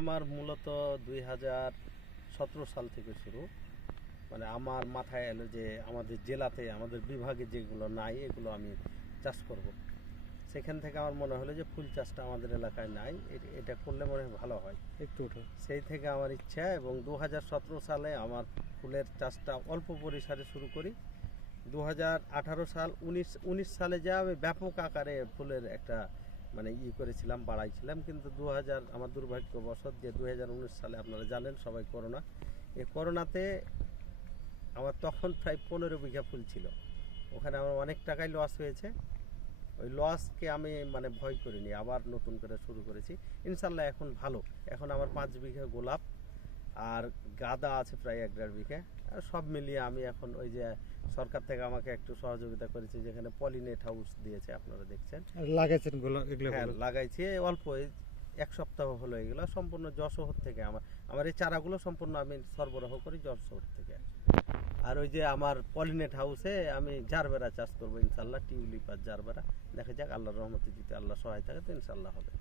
আমার মূলত দুই হাজার সতেরো সাল থেকে শুরু। মানে আমার মাথায় এলো যে আমাদের জেলাতে আমাদের বিভাগে যেগুলো নাই এগুলো আমি চাষ করব। সেখান থেকে আমার মনে হলো যে ফুল চাষটা আমাদের এলাকায় নাই এটা করলে মনে হয় ভালো হয়। একটু সেই থেকে আমার ইচ্ছা এবং দু হাজার সতেরো সালে আমার ফুলের চাষটা অল্প পরিসরে শুরু করি। দু হাজার আঠারো সাল উনিশ উনিশ সালে যা আমি ব্যাপক আকারে ফুলের একটা মানে ই করেছিলাম, বাড়াইছিলাম। কিন্তু দু হাজার আমার দুর্ভাগ্যবশত যে দু হাজার উনিশ সালে আপনারা জানেন, সবাই করোনা। এই করোনাতে আমার তখন প্রায় পনেরো বিঘা ফুল ছিল। ওখানে আমার অনেক টাকাই লস হয়েছে। ওই লসকে আমি মানে ভয় করিনি। আবার নতুন করে শুরু করেছি। ইনশাল্লাহ এখন ভালো। এখন আমার পাঁচ বিঘা গোলাপ। আর গাদা আছে প্রায় এক দেড় বিঘে। আর সব মিলিয়ে আমি এখন ওই যে সরকার থেকে আমাকে একটু সহযোগিতা করেছে যেখানে পলিনেট হাউস দিয়েছে আপনারা দেখছেন। লাগাইছেন হ্যাঁ লাগাইছি অল্প এই এক সপ্তাহ হলো এগুলো সম্পূর্ণ যশোহর থেকে আমার আমার এই চারাগুলো সম্পূর্ণ আমি সরবরাহ করি যশোহর থেকে। আর ওই যে আমার পলিনেট হাউসে আমি জারবেরা চাষ করব ইনশাল্লাহ টিউলিপ আর জারবেরা। দেখা যাক আল্লাহর রহমতে যদি আল্লাহ সহায় থাকে তো ইনশাল্লাহ হবে।